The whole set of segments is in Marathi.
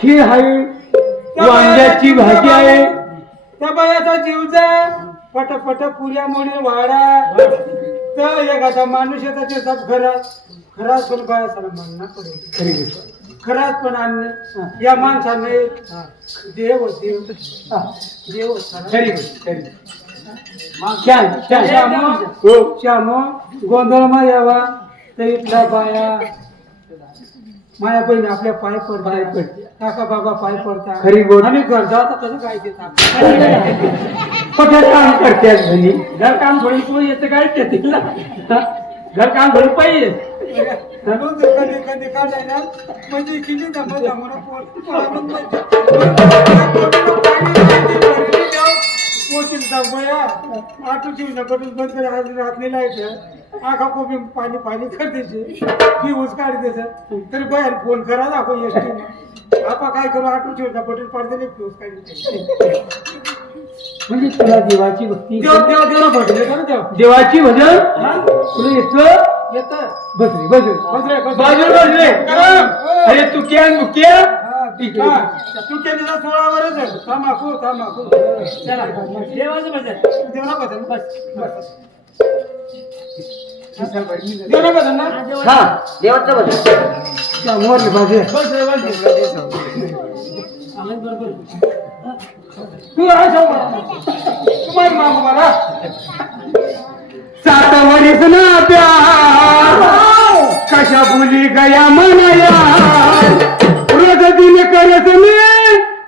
खीर आहे, वांग्याची भाजी आहे. त्या बायाचा जीवचा पटापट पुऱ्या मोडी वाडा तर एखादा माणूस येतात ते सब खराच पण बाया साला मानना पडेल. खरी गोष्ट. खराच पण आणणं या माणसाने देव देव देव खरी गोष्ट, खरी गोष्ट. छान छान. श्याम गोंधळमा यावा तर इथल्या बाया माया बहीण आपल्या पाय पडतात, काका बाबा पाय पडतात. खरी गोष्ट. आणि घर जाता कसं काय देतात कुठे काम करते घरी? घर काम थोडी तू येते काय ते तिला घर काम थोडी पाहिजे. कधी कधी काढायला म्हणजे किती जमत पोचील जांभया आठू जीवना कडून बंद करे आज रात नाही लायचं आखा कोबी पाणी पाणी करतेचे पिऊस काढतेच तरी बाहेर फोन करा दाखव एसटी आपा काय करू आठू जीवना पटेल पडते नाही पिऊस काढते. म्हणजे तुला देवाची भक्ती, देव देव देव भजले कर देव देवाची भजन तुला येतं. येत बसरे बसरे बसरे बाजूला बसरे. अरे तू क्या मुक्या तू केली 16 वर्ष थांबाकू थांबाकू चला देवाचं भजन. देवना भजन बस बस देवना भजन ना हा देवाचं भजन. मोर भाजे बस रे बस आम्ही बरोबर तू आहे तुम्हाला मागू मला 7 वरीस ना प्यार कशा बोली गया मनया रोज दिन करत मी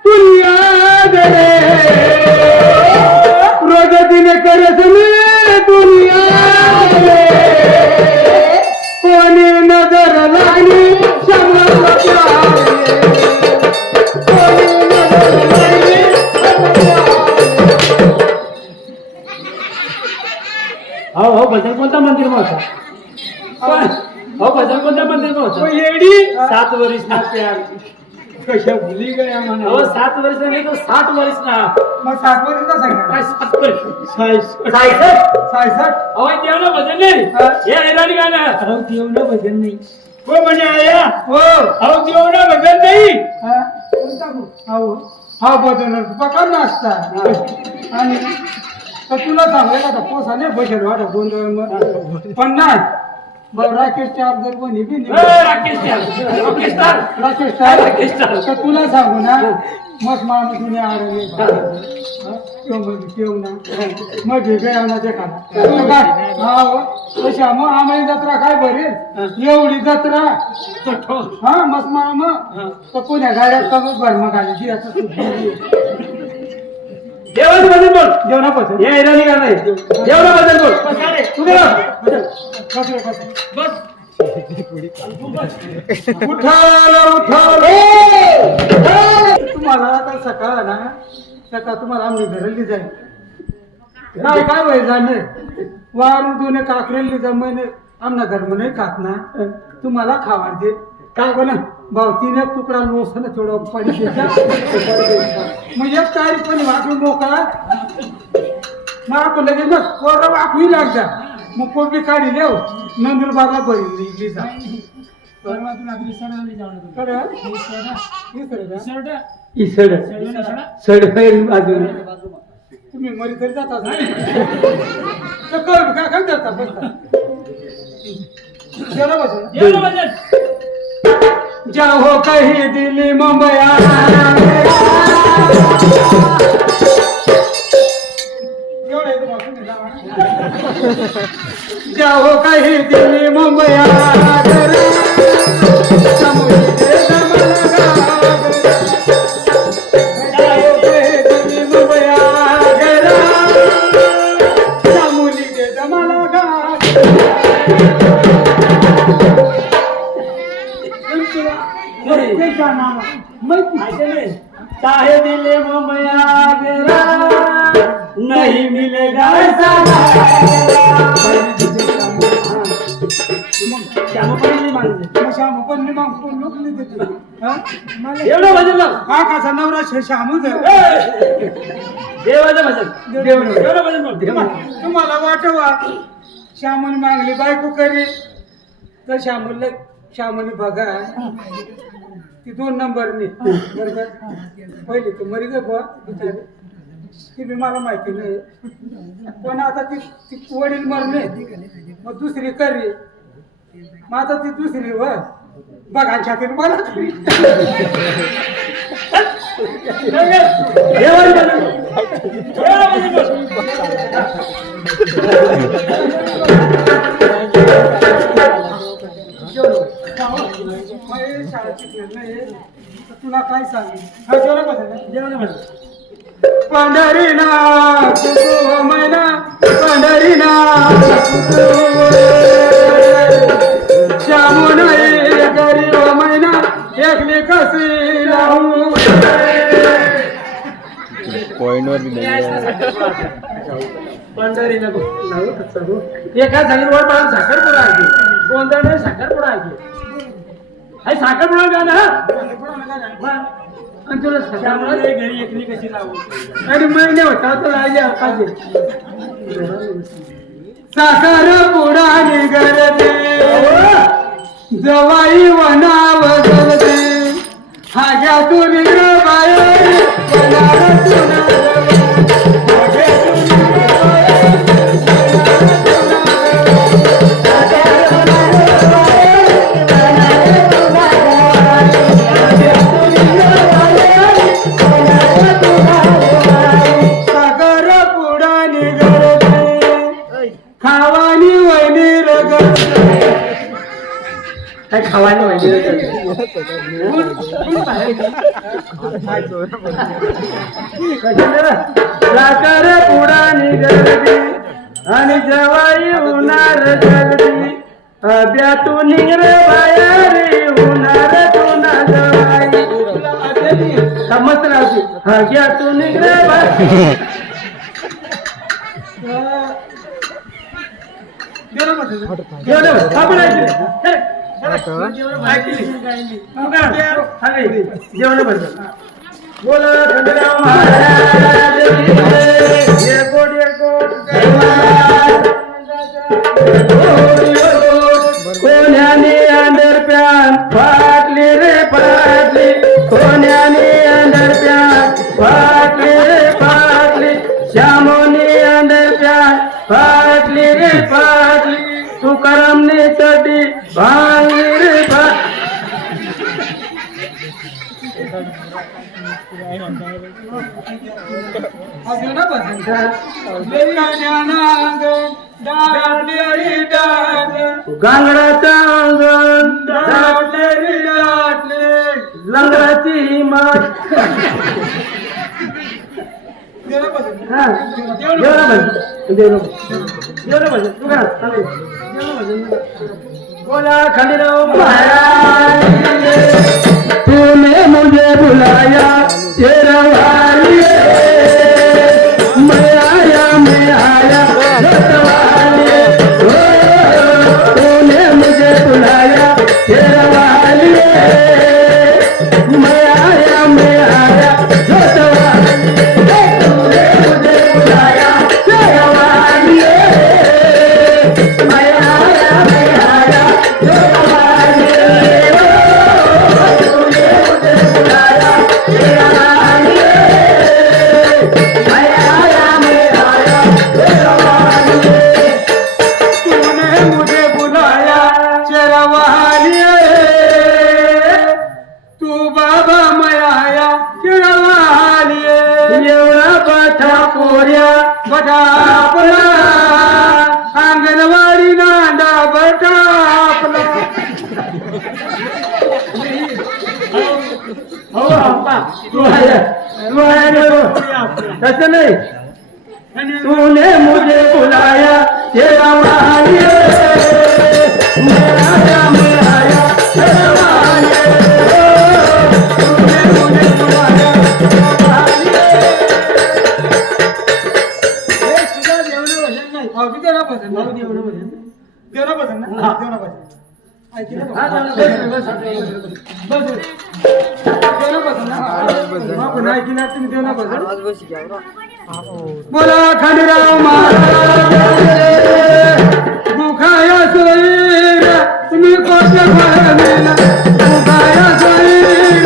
तुझी याद रे रोज दिन करत मी तुझी याद रे कोणी नजर लागली शंभर प्यार कोणी नजर लागली हो भजन कोणता मंदिर होता हो भजन कोणत्या मंदिर होता येडी 7 वर्ष ना प्यार. कशा भुली गया म्हणा हो 7 वर्ष नाही तो 60 वर्ष ना. मग 7 वर्ष का सांगा काय 7 वर्ष 66 अहो देवना भजन नाही हे हैराणी गाणं. अहो देवना भजन नाही. हो म्हणे आया हो अहो देवना भजन नाही. हो हा बदल पकड ना असता आणि तर तुला सांगायला का पोसा नाही बसेल वाटा गोंधळ 50 राकेश चार्जर पण ही बी Rakesh star Rakesh star Rakesh star. तर तुला सांगू ना मग माणूस तुम्ही आडले ठेव ना मग वेगळ्या ना देखा तशा मग आम्ही जत्रा काय भरेल एवढी जत्रा हा मग मग तर पुण्या गाड्यात कमी भर मग आली जी आता देवाचं भजन बोल. जेवणा पसंत हे हैराणी गाणं आहे. देवना भजन बोल. तू बस उठाल तुम्हाला आता सकाळ ना सकाळ तुम्हाला आम्ही घरली जाईल काय काय वय जाणे वारून तुने काकरेली जमने आमना घर नाही खात ना तुम्हाला खावार दे काय बोला भाऊ 3 तुकडा लोसन थोडं पैशाचा मग एक तारीख पण वाटून मोकळा मग आपण लगेच मग कोरडा वाकूही लागजा मग कोबी काढी देऊ नंदुरबारला भरली जा इसड सड बाजून तुम्ही मरी तरी जाता तर कर काय काय करता बसता जेवणा बसून देवना भजन. जाहो कही दिल्ली मुंबई जाहो कही दिल्ली मुंबई चाहे दिले मुंबया गेरा नहीं मिलेगा श्यामपणी माणसं श्याम पण मग लोक नाही देते मला एवढं भजन लाव. हा कसा नवरा श्यामच देवाचं भजन देवना भजन बोल. तुम्हाला वाटवा श्यामने मागली बायको करी तर श्यामने बघा ती 2 नंबरनी बरोबर पहिली तर मरी गे बुवा बिचारी ती बी मला माहिती नाही पण आता ती वडील मरणे मग दुसरी करली मग आता ती दुसरी वर बघा छातीत मला शाळा शिकलेलं नाही तुला काय सांगेल हा जेवण पंढरीनाथ मैना पंढरीनाथ श्यामू नाही गरीब मैना एकली कशी लावू पंढरी नको एका सांगितलं मला साखरपुडा आहे कोणता नाही साखरपुडा आहे साखरपुडा का ना आणि तुला घरी एकली कशी लावू आणि महिने होता तर राजा पाहिजे साखर पुडा निघते जवाई वनाव जलते हाग्यातून बाहेर वनातून खावायला साखर पुडा निघती आणि जवाई होणार जलदी अभ्यातून निघरे बाहेर होणार तुना जवाई समज राहते हग्यातून निघरे बाहेर जेवण बोला खंडराव महाराज कोण्याने अंडर प्यान फाटली रे फाटली कोण्याने अंडर प्यान फाटली रे फाटली श्यामोनी अंडर प्यान फाटली रे फाटली तुकारामने चटी भांगली रे फाटली गांगडाचा अंगण लंगडाची हिंमत बोला खंडीराव महाराज तूने मुझे बुलाया शेरवालिए मैं आया शेरवालिए तूने मुझे बुलाया शेरवालिए मैं आया शेरवालिए तूने मुझे बुलाया शेरवालिए मैं आया अंगणवाडी नांदा बटापला तसं नाही तूने मुझे बुलाया शेरवालिए मैं आया शेरवालिए तूने मुझे बुलाया शेरवालिए देवना भजन ना देवना भजन ऐकलं देवना भजन बोला खंडराव महाराज दुखाया सोयीर तुम्ही कोणत्या दुखाया सोयीर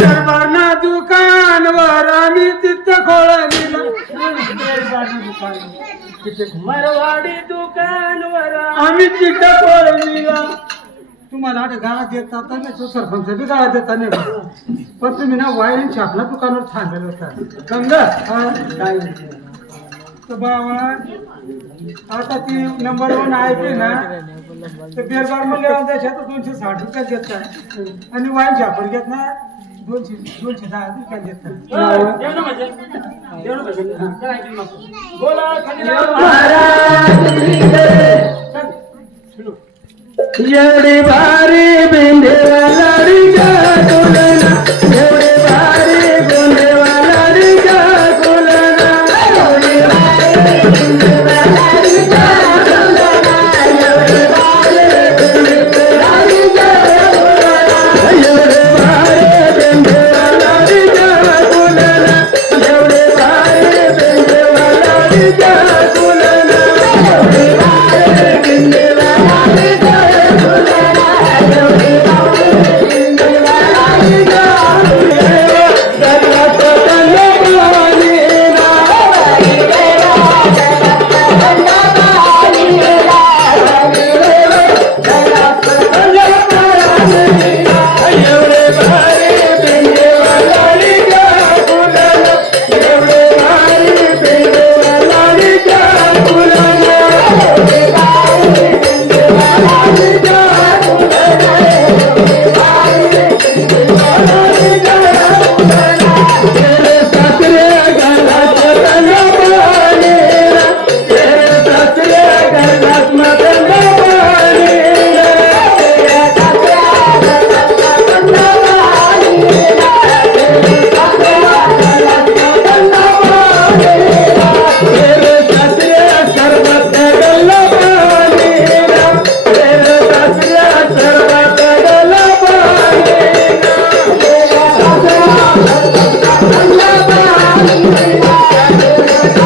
दरबारना दुकानवर आम्ही तिथं खोळणीला मरवाडी दुकानवर आम्ही तिथं खोळणीला तुम्हाला आता गाळा देता नाही तो सरपंच बी गाळा देता नाही पण तुम्ही ना वाईन छापला दुकानावर थांबलेलं होता समजा काय तर बाबा आता ती नंबर 1 आहे ना तर बेरबार मध्ये त्याच्यात 260 रुपये देतात आणि वाईन छापून घेत ना 210 रुपये देतात बोला एवढी भारी बिंदेवालाडी गा कोलना एवढी भारी बिंदेवालाडी गा कोलना एवढी भारी बिंदेवालाडी गा कोलना एवढी भारी बिंदेवालाडी गा कोलना एवढी भारी बिंदेवालाडी गा कोलना एवढी भारी बिंदेवालाडी गा कोलना एवढी भारी बिंदेवालाडी गा Thank you.